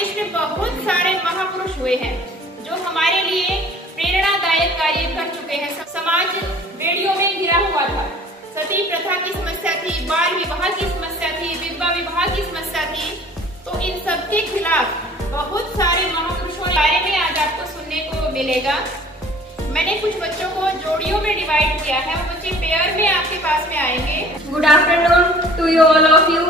देश में बहुत सारे महापुरुष हुए हैं जो हमारे लिए प्रेरणादायक कार्य कर चुके हैं। समाज बेड़ियों में घिरा हुआ था, सती प्रथा की समस्या थी, बाल विवाह की समस्या थी, विधवा विवाह की समस्या थी। तो इन सब के खिलाफ बहुत सारे महापुरुषों के बारे में आज आपको सुनने को मिलेगा। मैंने कुछ बच्चों को जोड़ियों में डिवाइड किया है और बच्चे पेयर में आपके पास में आएंगे। Good afternoon to you all of you.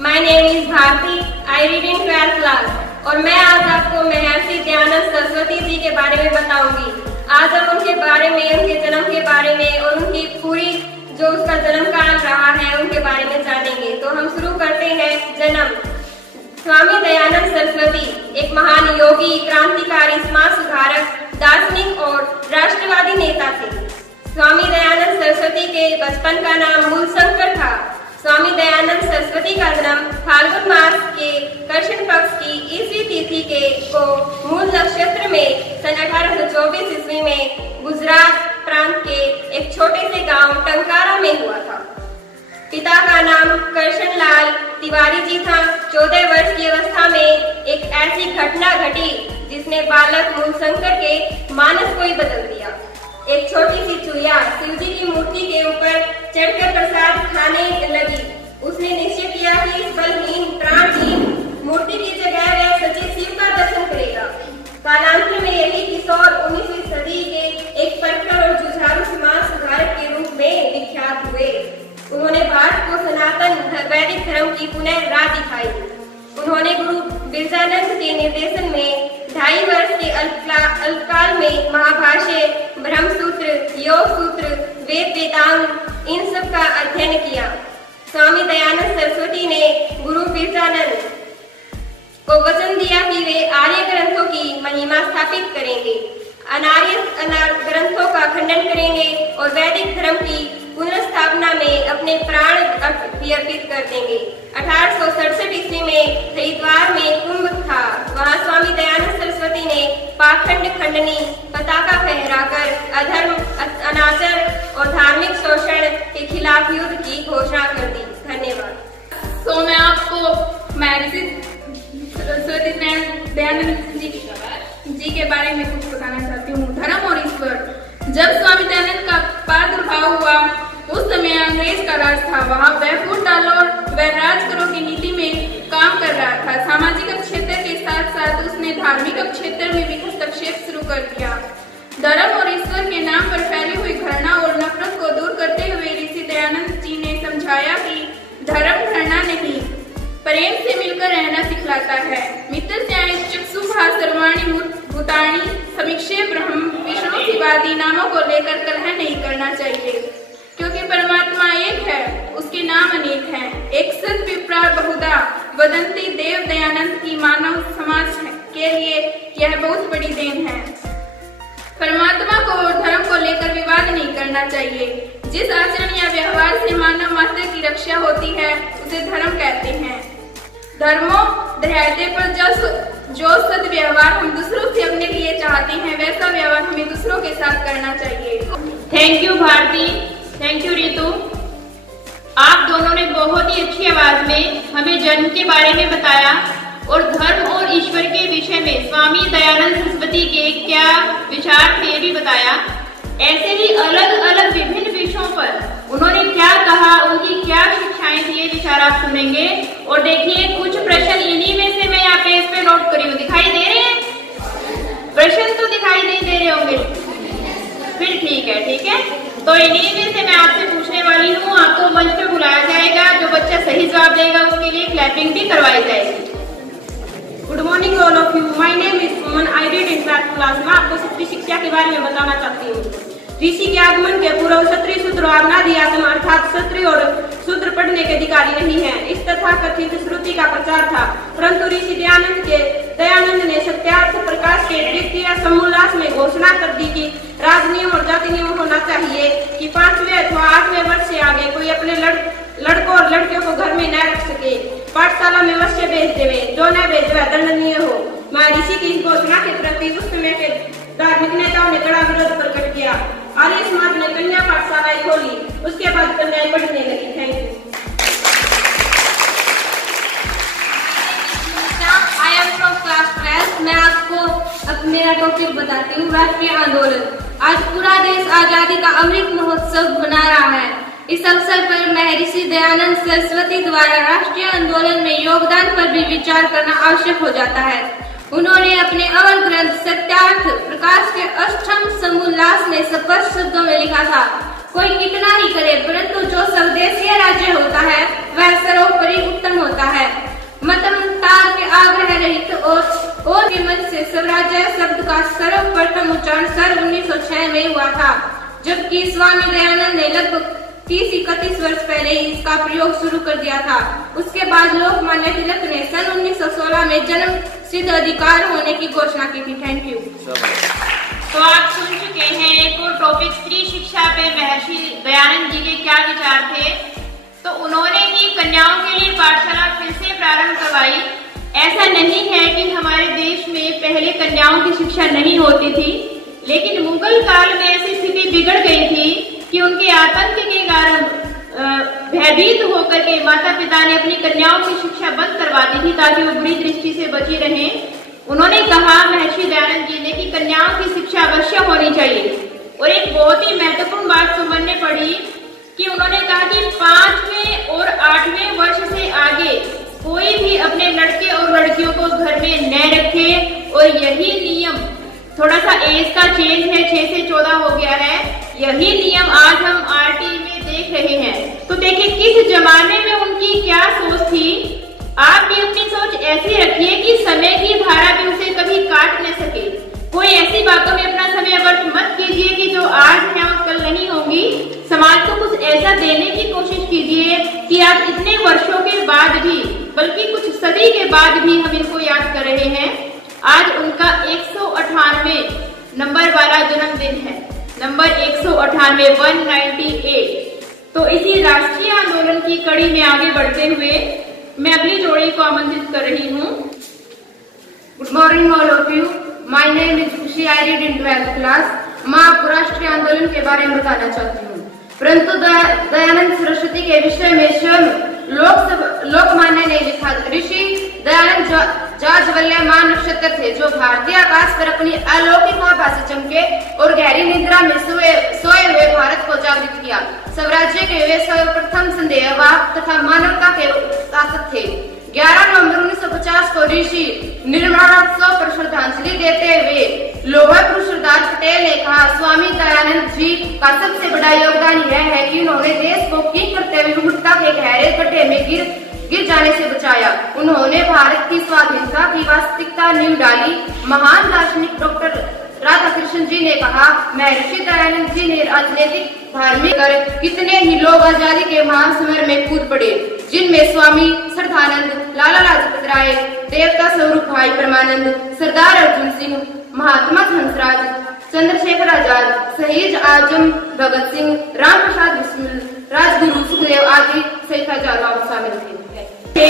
My name is Bharti, I read in 12th class और मैं आज आपको महर्षि दयानंद सरस्वती जी के बारे में बताऊंगी। आज हम उनके बारे में, उनके जन्म के बारे में और उनकी पूरी जो उसका जन्म काल रहा है उनके बारे में जानेंगे। तो हम शुरू करते हैं। जन्म। स्वामी दयानंद सरस्वती एक महान योगी, क्रांतिकारी, समाज सुधारक, दार्शनिक और राष्ट्रवादी नेता थे। स्वामी दयानंद सरस्वती के बचपन का नाम मूलशंकर था। स्वामी दयानंद सरस्वती का जन्म फाल्गुन मास के कृष्ण पक्ष की ईसवी तिथि को मूल नक्षत्र में सन 1824 ईस्वी में गुजरात प्रांत के एक छोटे से गांव टंकारा में हुआ था। पिता का नाम कृष्णलाल तिवारी जी था। 14 वर्ष की अवस्था में एक ऐसी घटना घटी जिसने बालक मूलशंकर के मानस को ही बदल दिया। एक छोटी सी चूहिया शिवजी की मूर्ति के ऊपर चढ़कर प्रसाद खाने लगी। उसने निश्चय किया कि इस बलहीन, प्राणहीन मूर्ति की जगह वह सच्चे शिव का दर्शन करेगा। कालांतर में यही किशोर 19वीं सदी के एक प्रखर और जुझारू समाज सुधारक के रूप में विख्यात हुए। उन्होंने भारत को सनातन वैदिक धर्म की पुनः राह दिखाई। उन्होंने गुरु बिरजानंद के निर्देशन में 2.5 वर्ष के अल्पकाल में महाभाष्य, ब्रह्मसूत्र, योग सूत्र, वेद वेदांग इन सब का अध्ययन किया। स्वामी दयानंद सरस्वती ने गुरु बिरजानंद को वचन दिया कि वे आर्य ग्रंथों की महिमा स्थापित करेंगे, अनार्य ग्रंथों का खंडन करेंगे और वैदिक धर्म की पुनर्स्थापना में अपने प्राण अर्पित कर देंगे। 1867 ईस्वी में हरिद्वार में कुंभ था। वहां स्वामी दयानंद सरस्वती ने पाखंड खंडनी, पताका फहराकर अधर्म, अनाचार और धार्मिक शोषण के खिलाफ युद्ध की घोषणा कर दी। धन्यवाद। तो मैं आपको महर्षि सरस्वती दयानंद जी के बारे में कुछ बताना चाहती हूँ। धर्म और ईश्वर। जब स्वामी दयानंद का प्रादुर्भाव हुआ उस समय अंग्रेज का राज था। वहाँ वह फूट डालो और वह राज करो की नीति में काम कर रहा था। सामाजिक क्षेत्र के साथ साथ उसने धार्मिक क्षेत्र में भी हस्तक्षेप शुरू कर दिया। धर्म और ईश्वर के नाम पर फैली हुई घृणा और नफरत को दूर करते हुए ऋषि दयानंद जी ने समझाया कि धर्म घृणा नहीं, प्रेम से मिलकर रहना सिखलाता है। मित्र न्याय चक्षु सर्वाणी भूतानी समीक्षे ब्रह्म विष्णु शिवादि नामों को लेकर कलह नहीं करना चाहिए, क्योंकि परमात्मा एक है, उसके नाम अनेक हैं। एक सत विप्रार बहुधा वदंती। देव दयानंद की मानव समाज के लिए यह बहुत बड़ी देन है। परमात्मा को और धर्म को लेकर विवाद नहीं करना चाहिए। जिस आचरण या व्यवहार से मानव मात्र की रक्षा होती है उसे धर्म कहते हैं। धर्मो धैर्य पर जो सद व्यवहार हम दूसरों से अपने लिए चाहते हैं वैसा व्यवहार हमें दूसरों के साथ करना चाहिए। Thank you Bharti, thank you Ritu. आप दोनों ने बहुत ही अच्छी आवाज में हमें जन्म के बारे में बताया और धर्म और ईश्वर के विषय में स्वामी दयानंद सरस्वती के क्या विचार थे भी बताया। ऐसे ही अलग अलग विभिन्न विषयों पर उन्होंने क्या कहा, उनकी क्या शिक्षाएं थी, ये विचार आप सुनेंगे। और देखिए कुछ प्रश्न इन्हीं में से मैं यहाँ पेज पे नोट करी हूँ। दिखाई दे रहे हैं प्रश्न? तो दिखाई नहीं दे रहे होंगे, फिर ठीक है, ठीक है। तो इन्हीं में से मैं आपसे पूछने वाली हूँ। आपको मंच पे बुलाया जाएगा, जो बच्चा सही जवाब देगा उसके लिए क्लैपिंग भी करवाई जाएगी। Good morning all of you. My name is Suman, I read in 12th class. मैं आपको क्षत्रिय शिक्षा के बारे में बताना चाहती हूँ। ऋषि के आगमन के पूर्व क्षत्रिय शूद्र और अनादि आगम अर्थात क्षत्रिय और शूद्र पढ़ने के अधिकारी नहीं है, इस तथा कथित श्रुति का प्रचार था। परंतु ऋषि दयानंद ने सत्यार्थ प्रकाश के द्वितीय समोल्लास में घोषणा कर दी कि राजनियम और जाति नियम होना चाहिए कि 5वें अथवा 8वें वर्ष से आगे कोई अपने लड़कों और लड़कियों को घर में न रख सके। पाठशाला में अवश्य भेज देवे, जो न भेजवे दंडनीय हो। मैं ऋषि की इस घोषणा के प्रति उस समय के धार्मिक नेताओं ने कड़ा विरोध प्रकट किया। आर्य समाज ने कन्या पाठशालाएं खोली, उसके बाद कन्याएं पढ़ने लगी। Thank you. I am from मैं आपको मेरा टॉपिक बताती हूँ, राष्ट्रीय आंदोलन। आज पूरा देश आजादी का अमृत महोत्सव मना रहा है। इस अवसर पर महर्षि दयानंद सरस्वती द्वारा राष्ट्रीय आंदोलन में योगदान पर भी विचार करना आवश्यक हो जाता है। उन्होंने अपने अमर ग्रंथ सत्यार्थ प्रकाश के अष्टम समोल्लास में स्पष्ट शब्दों में लिखा था, कोई कितना ही करे परंतु जो स्वदेशीय राज्य होता है वह सर्वोपरि उत्तम होता है। मतमतार के आग्रह रहित और के मन से स्वराज्य शब्द का सर्वप्रथम उच्चारण सन 1906 में हुआ था, जबकि स्वामी दयानंद ने लगभग 30-31 वर्ष पहले ही इसका प्रयोग शुरू कर दिया था। उसके बाद लोकमान्य तिलक ने सन 1916 में जन्म सिद्ध अधिकार होने की घोषणा की थी। Thank you. तो आप सुन चुके हैं एक और टॉपिक स्त्री शिक्षा पे महर्षि दयानंद जी के क्या विचार थे। तो उन्होंने ही कन्याओं के लिए पाठशाला फिर से प्रारंभ करवाई। ऐसा नहीं है कि हमारे देश में पहले कन्याओं की शिक्षा नहीं होती थी, लेकिन मुगल काल में ऐसी स्थिति बिगड़ गई थी कि उनके आतंक के कारण भयभीत होकर के माता पिता ने अपनी कन्याओं की शिक्षा बंद करवा दी थी ताकि वो बुरी दृष्टि से बची रहें। उन्होंने कहा महर्षि दयानंद जी ने कि कन्याओं की शिक्षा अवश्य होनी चाहिए। और एक बहुत ही महत्वपूर्ण बात सुमन ने पढ़ी कि उन्होंने कहा कि 5वें और 8वें वर्ष से आगे कोई भी अपने लड़के और लड़कियों को घर में न रखे। और यही नियम, थोड़ा सा एज का चेंज है, 6 से 14 हो गया है, यही नियम आज हम RT में देख रहे हैं। तो देखिए किस जमाने में उनकी क्या सोच थी। आप भी अपनी सोच ऐसी रखिए कि समय की धारा भी उसे कभी काट न सके। कोई ऐसी बातों में अपना समय व्यर्थ मत कीजिए कि जो आज है और कल नहीं होंगी। समाज को कुछ ऐसा देने की कोशिश कीजिए कि आज इतने वर्षों के बाद भी, बल्कि कुछ सदी के बाद भी हम इनको याद कर रहे हैं। आज उनका 198 नंबर वाला जन्मदिन है, नंबर 198, 198। तो इसी राष्ट्रीय आंदोलन की कड़ी में आगे बढ़ते हुए मैं अगली जोड़ी को आमंत्रित कर रही हूँ। Good morning all of you, my name is खुशी, आई रीड इन 12th क्लास। मैं आपको राष्ट्रीय आंदोलन के बारे में बताना चाहती हूँ, परंतु दयानंद सरस्वती के विषय में स्वयं लोकमान्य ने लिखा। ऋषि दयानंद जाज्वल्यमान नक्षत्र थे जो भारतीय आकाश पर अपनी अलौकिक आभा से चमके और गहरी निद्रा में सोए हुए भारत को जागृत किया। स्वराज्य के वे सर्वप्रथम संदेहवाद तथा मानवता के शासक थे। 11 नवंबर 1950 को ऋषि निर्माणोत्सव पर श्रद्धांजलि देते हुए लौह पुरुष सरदार पटेल ने कहा, स्वामी दयानंद जी का सबसे बड़ा योगदान यह है कि उन्होंने देश को किक करते हुए विमुखता के गहरे गड्ढे में गिर जाने से बचाया। उन्होंने भारत की स्वाधीनता की वास्तविकता नींव डाली। महान दार्शनिक डॉक्टर राधाकृष्ण जी ने कहा, महर्षि दयानंद जी ने राजनीतिक धार्मिक कर कितने ही लोग आजादी के महासमर में कूद पड़े, जिनमें स्वामी श्रद्धानंद, लाला लाजपत राय, देवता स्वरूप भाई परमानंद, सरदार अर्जुन सिंह, महात्मा हंसराज, चंद्रशेखर आजाद, शहीद आजम भगत सिंह, राम प्रसाद बिस्मिल, राजगुरु सुखदेव आदि शहीद शामिल थे।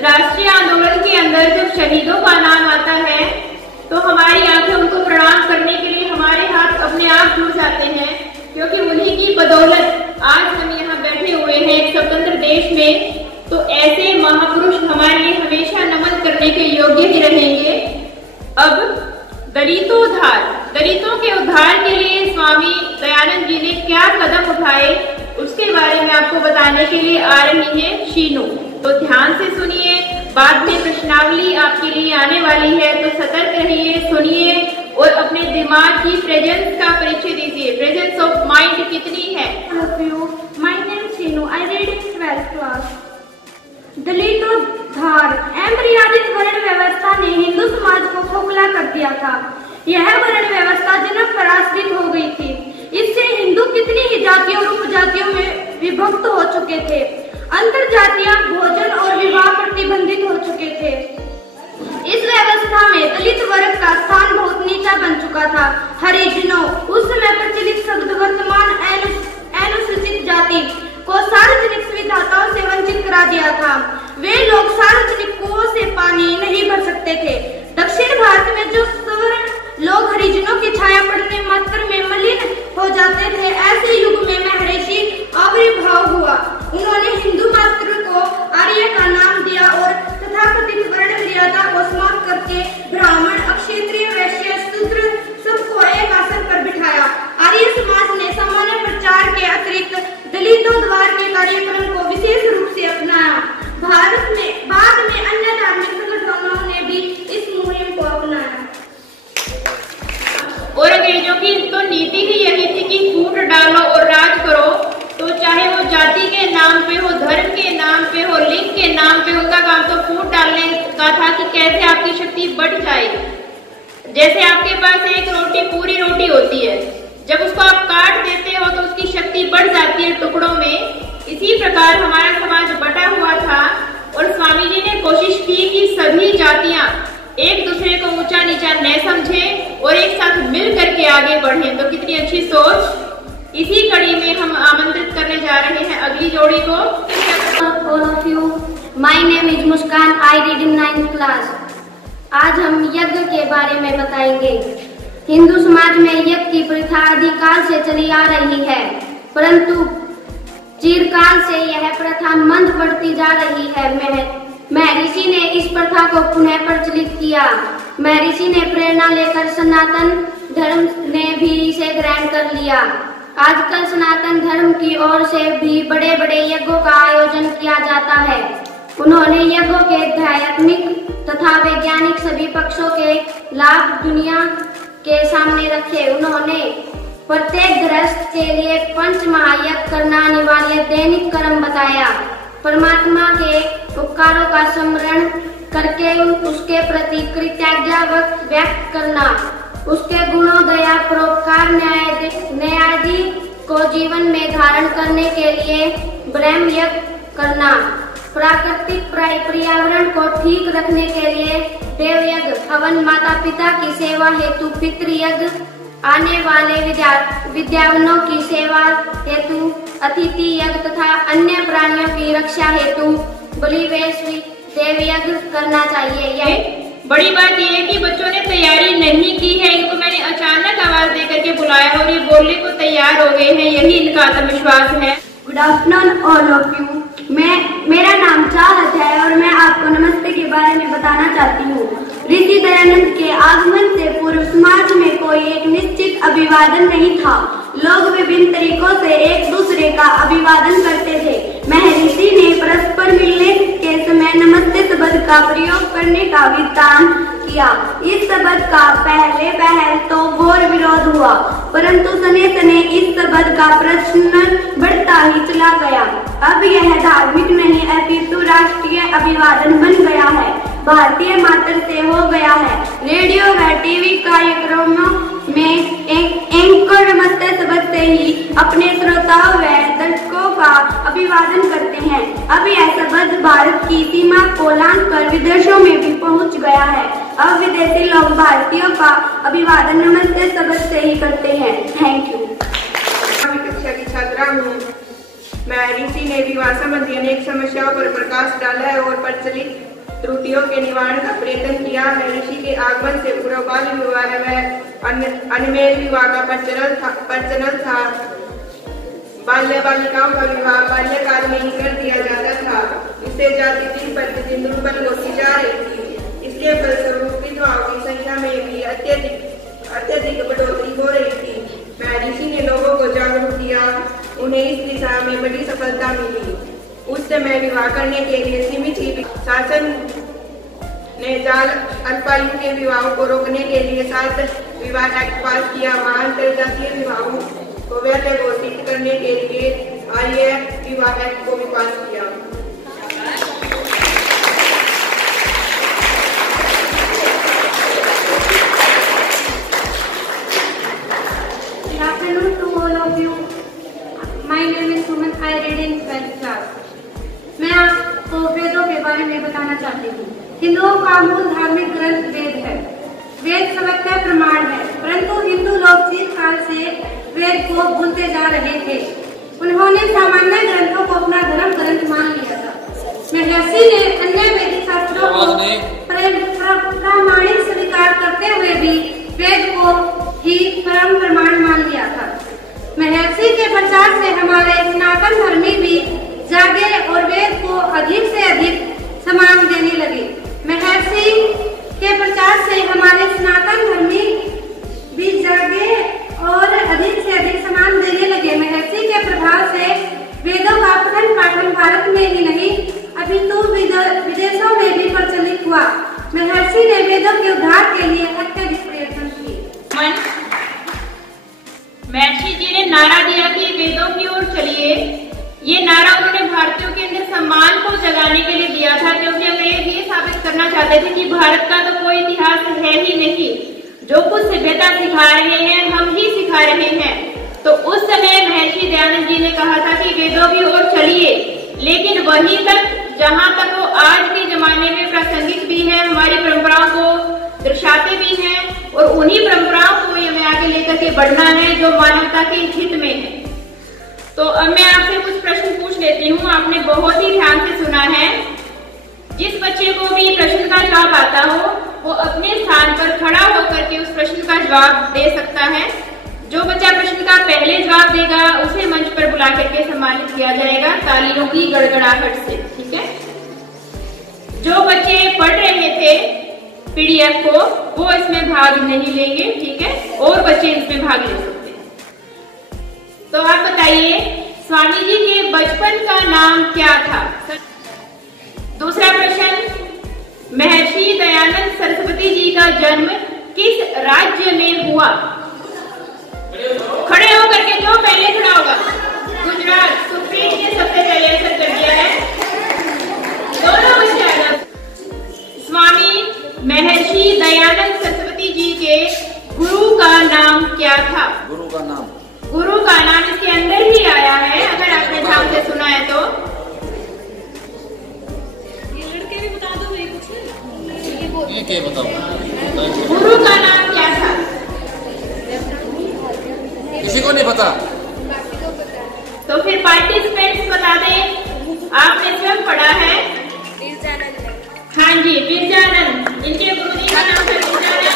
राष्ट्रीय आंदोलन के अंदर जब शहीदों का नाम आता है तो हमारी आंखें उनको प्रणाम करने के लिए हमारे हाथ अपने आप जुड़ जाते हैं, क्योंकि उन्हीं की बदौलत आज हम यहाँ बैठे हुए हैं एक स्वतंत्र देश में। तो ऐसे महापुरुष हमारे लिए हमेशा नमन करने के योग्य ही रहेंगे। अब दलितों के उद्धार के लिए स्वामी दयानंद जी ने क्या कदम उठाए उसके बारे में आपको बताने के लिए आ रही है शीनू। तो ध्यान से सुनिए, बाद में प्रश्नावली आपके लिए आने वाली है, तो सतर्क रहिए, सुनिए और अपने दिमाग की प्रेजेंस का परिचय दीजिए। प्रेजेंस ऑफ माइंड कितनी है? My name is Sheenu, I read in 12th class. दलितोद्धार एम्ब्रियादिक वर्ण व्यवस्था ने हिंदू समाज को खोखला कर दिया था। यह वर्ण व्यवस्था जनक पराश्रित हो गई थी। इससे हिंदू कितनी ही जातियों और उपजातियों में विभक्त हो चुके थे। अंतर जातीय भोजन और विवाह प्रतिबंधित हो चुके थे। इस व्यवस्था में दलित वर्ग का स्थान बहुत नीचा बन चुका था। हरिजनों, उस समय प्रचलित शब्द वर्तमान अनुसूचित जाति को सार्वजनिक सुविधाओं से वंचित करा दिया था। वे लोग सार्वजनिक कुओं से पानी नहीं भर सकते थे। दक्षिण भारत में जो सवर्ण लोग हरिजनों की छाया पड़ने मात्र में मलिन हो जाते थे, ऐसे युग में महर्षि आविर्भाव हुआ। उन्होंने हिंदू मात्र को आर्य का नाम दिया और तथाकथित वर्ण मर्यादा को समाप्त करके जाति के नाम पे हो, धर्म के नाम पे हो, लिंग के नाम पे, उनका काम तो फूट डालने का था कि कैसे आपकी शक्ति बढ़ जाए। जैसे आपके पास एक रोटी, पूरी रोटी होती है, जब उसको आप काट देते हो तो उसकी शक्ति बढ़ जाती है टुकड़ों में। इसी प्रकार हमारा समाज बटा हुआ था और स्वामी जी ने कोशिश की कि सभी जातियां एक दूसरे को ऊंचा नीचा न समझे और एक साथ मिल करके आगे बढ़े। तो कितनी अच्छी सोच। इसी कड़ी में हम आमंत्रित करने जा रहे हैं अगली जोड़ी को। All of you, my name is Muskan, I read in 9th class. आज हम यज्ञ के बारे में बताएंगे। हिंदू समाज में यज्ञ की प्रथा आदिकाल से चली आ रही है, परंतु चिरकाल से यह प्रथा मंद पड़ती जा रही है। महर्षि ने इस प्रथा को पुनः प्रचलित किया। महर्षि ने प्रेरणा लेकर सनातन धर्म ने भी इसे ग्रहण कर लिया। आजकल सनातन धर्म की ओर से भी बड़े बड़े यज्ञों का आयोजन किया जाता है। उन्होंने यज्ञों के आध्यात्मिक तथा वैज्ञानिक सभी पक्षों के लाभ दुनिया के सामने रखे। उन्होंने प्रत्येक गृहस्थ के लिए 5 महायज्ञ करना अनिवार्य दैनिक कर्म बताया। परमात्मा के उपकारों का स्मरण करके उसके प्रति कृतज्ञता व्यक्त करना, उसके गुणों, दया, परोपकार, न्यायादि को जीवन में धारण करने के लिए ब्रह्म यज्ञ करना, प्राकृतिक पर्यावरण को ठीक रखने के लिए देव यज्ञ, हवन, माता पिता की सेवा हेतु पितृ यज्ञ, आने वाले विद्यावनों की सेवा हेतु अतिथि यज्ञ तथा अन्य प्राणियों की रक्षा हेतु बलिवेश देव यज्ञ करना चाहिए। यह बड़ी बात यह है कि बच्चों ने तैयारी नहीं की है, इनको मैंने अचानक आवाज दे करके बुलाया और ये बोलने को तैयार हो गए हैं, यही इनका आत्मविश्वास है। Good afternoon all of you. मेरा नाम चाहत है और मैं आपको नमस्ते के बारे में बताना चाहती हूँ। ऋषि दयानंद के आगमन से पूर्व समाज में कोई एक निश्चित अभिवादन नहीं था। लोग विभिन्न तरीकों से एक दूसरे का अभिवादन करते थे। महर्षि ने परस्पर मिलने के समय नमस्ते शब्द का प्रयोग करने का विधान किया। इस शब्द का पहले तो घोर विरोध हुआ, परंतु सने सने इस शब्द का प्रचलन बढ़ता ही चला गया। अब यह धार्मिक नहीं अपितु राष्ट्रीय अभिवादन बन गया है, भारतीय मात्र से हो गया है। रेडियो व टीवी कार्यक्रमों में एंकर नमस्ते शब्द से ही अपने श्रोताओं व दर्शकों का अभिवादन करते हैं। अब यह शब्द भारत की सीमा को लांघकर विदेशों में भी पहुंच गया है। अब विदेशी लोग भारतीयों का अभिवादन नमस्ते शब्द से ही करते हैं। Thank you. कक्षा की छात्रा हूँ। महर्षि ने विवाह संबंधी अनेक समस्याओं पर प्रकाश डाला है और प्रचलित त्रुटियों के निवारण का प्रयत्न किया है। ऋषि के आगमन से पूर्व बाल विवाह व अनमेल विवाह का प्रचलन था। बाल्य बालिकाओं का विवाह बाल्यकाल में ही कर दिया जाता था। इससे जाति दिन प्रतिदिन दुर्बल होती जा रही थी। इसके फलस्वरूप विधवाओं की संख्या में भी अत्यधिक बढ़ोतरी हो रही थी। महर्षि ने लोगों को जागरूक किया, उन्हें इस दिशा में बड़ी सफलता मिली। उस समय विवाह करने के लिए सीमित ही शासन ने जाल अल्पायु के विवाहों को रोकने के लिए 7 विवाह एक्ट पास किया। वहाँ अंतरजातीय विवाहों को वैध घोषित करने के लिए आर्य विवाह एक्ट को भी पास किया। Good afternoon to all of you. My name is Suman. I read in 12th class. मैं आपको वेदों के बारे में बताना चाहती हूँ। हिंदुओं का मूल धार्मिक ग्रंथ वेद है। वेद सर्वथा प्रमाण है, परंतु हिंदू लोग चिरकाल से वेद को भूलते जा रहे थे। उन्होंने सामान्य ग्रंथों को अपना धर्म ग्रंथ मान लिया था। महर्षि ने अन्य वैदिक शास्त्रों को प्रामाणिक स्वीकार करते हुए भी वेद को ही परम प्रमाण मान लिया था। महर्षि के प्रचार से हमारे सनातन धर्मी भी जागे और वेद को अधिक से अधिक सम्मान देने लगे। महर्षि के प्रचार से हमारे सनातन धर्मी भी जागे और अधिक से अधिक सम्मान देने लगे। महर्षि के प्रभाव से वेदों का पठन पाठन भारत में ही नहीं अपितु विदेशों में भी प्रचलित हुआ। महर्षि ने वेदों के उद्धार के लिए अत्यधिक प्रयत्न किए। महर्षि जी ने नारा दिया कि वेदों की ओर चलिए, ये नारा उन्होंने भारतीयों के अंदर सम्मान को जगाने के लिए दिया था, क्योंकि अंग्रेज ये साबित करना चाहते थे कि भारत का तो कोई इतिहास है ही नहीं, जो कुछ सभ्यता सिखा रहे हैं हम ही सिखा रहे हैं। तो उस समय महर्षि दयानंद जी ने कहा था कि वेदों की ओर चलिए, लेकिन वहीं तक जहां तक वो आज के जमाने में प्रासंगिक भी है, हमारी परंपराओं को दर्शाते भी हैं, और उन्हीं परंपराओं को हमें आगे लेकर के बढ़ना है जो मानवता के हित में है। तो अब मैं आपसे कुछ प्रश्न पूछ लेती हूँ। आपने बहुत ही ध्यान से सुना है। जिस बच्चे को भी प्रश्न का जवाब आता हो वो अपने स्थान पर खड़ा होकर के उस प्रश्न का जवाब दे सकता है। जो बच्चा प्रश्न का पहले जवाब देगा उसे मंच पर बुला करके सम्मानित किया जाएगा तालियों की गड़गड़ाहट से, ठीक है। जो बच्चे पढ़ रहे थे पीडीएफ को वो इसमें भाग नहीं लेंगे, ठीक है, और बच्चे इसमें भाग ले सकते हैं। तो आप बताइए स्वामी जी के बचपन का नाम क्या था? दूसरा प्रश्न, महर्षि दयानंद सरस्वती जी का जन्म किस राज्य में हुआ? खड़े होकर के जो पहले खड़ा होगा। गुजरात। सुप्रीत ने सबसे पहले आंसर कर दिया है। दोनों बच्चे। स्वामी महर्षि दयानंद सरस्वती जी के गुरु का नाम क्या था? गुरु का नाम इसके अंदर ही आया है, अगर आपने ध्यान से सुना है तो। ये लड़के भी बता दो भाई कुछ। ये क्या बताओ? गुरु का नाम क्या था? किसी को नहीं पता। तो फिर पार्टिसिपेंट्स बता दें। आपने स्वयं पढ़ा है। हाँ जी, बिरजानंद। इनके गुरुजी का नाम है बिरजानंद।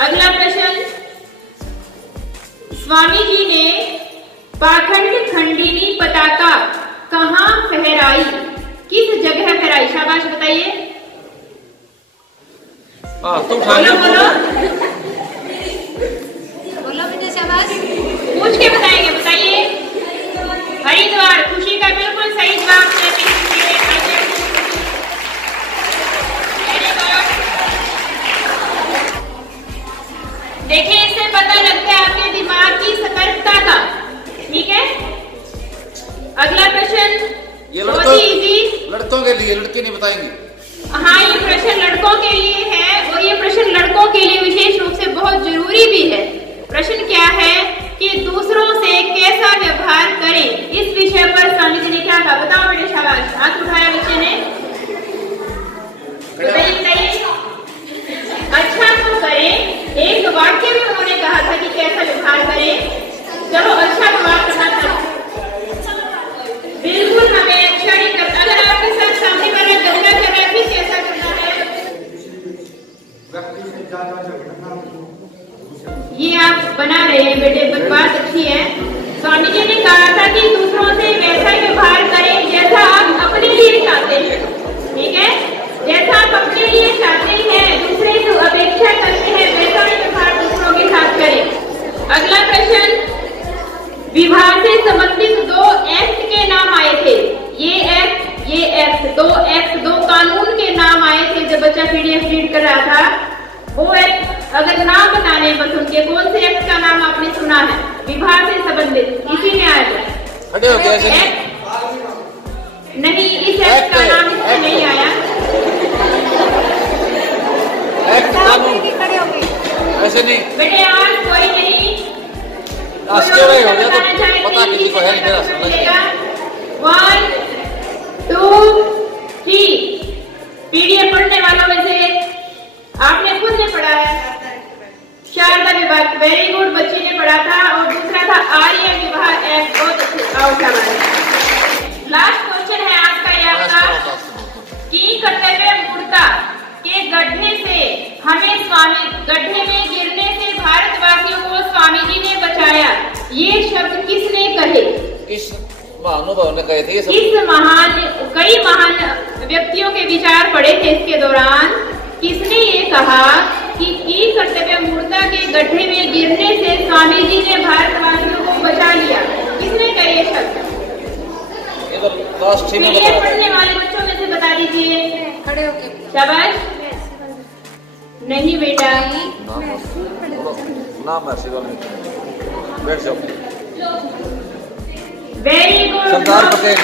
अगला प्रश्न, स्वामी जी ने पाखंड खंडिनी पताका कहाँ फहराई? किस जगह फहराई? शाबाश बताइए। बोलो बेटे शाबाश। पूछ के बताएंगे, बताइए। हरिद्वार। खुशी का बिल्कुल सही जवाब देते हैं। देखिए इससे पता लगता है आपके दिमाग की सतर्कता का, ठीक है। अगला प्रश्न बहुत ही इजी। लड़कों के लिए, लड़के नहीं बताएंगे। हाँ, ये प्रश्न लड़कों के लिए है और ये प्रश्न लड़कों के लिए विशेष रूप से बहुत जरूरी भी है। प्रश्न क्या है कि दूसरों से कैसा व्यवहार करें, इस विषय पर स्वामी जी ने क्या कहा? बताओ बेटे, शाबाश। हाथ उठाया बच्चे ने। बताइए। अच्छा तो करें। एक वाक्य भी उन्होंने कहा था कि कैसा व्यवहार करें। चलो अच्छा व्यवहार करना था, बिल्कुल हमें अच्छा नहीं करता। अगर आपके साथ सामने वाला गंदा कर रहा है फिर कैसा करना है? ये आप बना रहे हैं बेटे, बात अच्छी है। स्वामी जी ने कहा था कि दूसरों से वैसा व्यवहार करें जैसा आप अपने लिए चाहते हैं, ठीक है। जैसा आप अपने लिए चाहते हैं, दूसरे से अपेक्षा करते हैं, वैसा ही व्यवहार दूसरों के साथ करें। अगला प्रश्न, विवाह से संबंधित 2 एक्ट के नाम आए थे। ये एक्ट 2 कानून के नाम आए थे। जब बच्चा पीडीएफ रीड कर रहा था वो एक्ट, अगर नाम बताने बस उनके, कौन से एक्ट का नाम आपने सुना है विवाह से संबंधित? इसी में आया था। नहीं, इस एक्ट का नाम इसमें नहीं आया। ऐसे नहीं बेटे, आज कोई नहीं। आश्चर्य हो गया तो पता किसी को है नहीं। मेरा समझ 1 2 3। पीडीएफ पढ़ने वालों में से आपने खुद ने पढ़ा है शारदा विवाह, वेरी गुड, बच्ची ने पढ़ा था। और दूसरा था आर्य विवाह एक्ट, बहुत अच्छे। लास्ट क्वेश्चन है आपका, ये आपका की कर्तव्य मूर्ता के गड्ढे से हमें स्वामी, गड्ढे में गिरने से भारतवासियों को स्वामी जी ने बचाया, ये शब्द किसने कहे? इस महानुभाव ने कहे थे। कई महान व्यक्तियों के विचार पढ़े थे इसके दौरान। किसने ये कहा कि कर्तव्य मूर्ता के गड्ढे में गिरने से स्वामी जी ने भारतवासियों को बचा लिया? किसने कहे ये शब्द? पढ़ने वाले बच्चों में से बता दीजिए। खड़े होके शाबाश। नहीं बेटा। ना मैसी वाला बैठ जाओ। Very good. सरदार पटेल।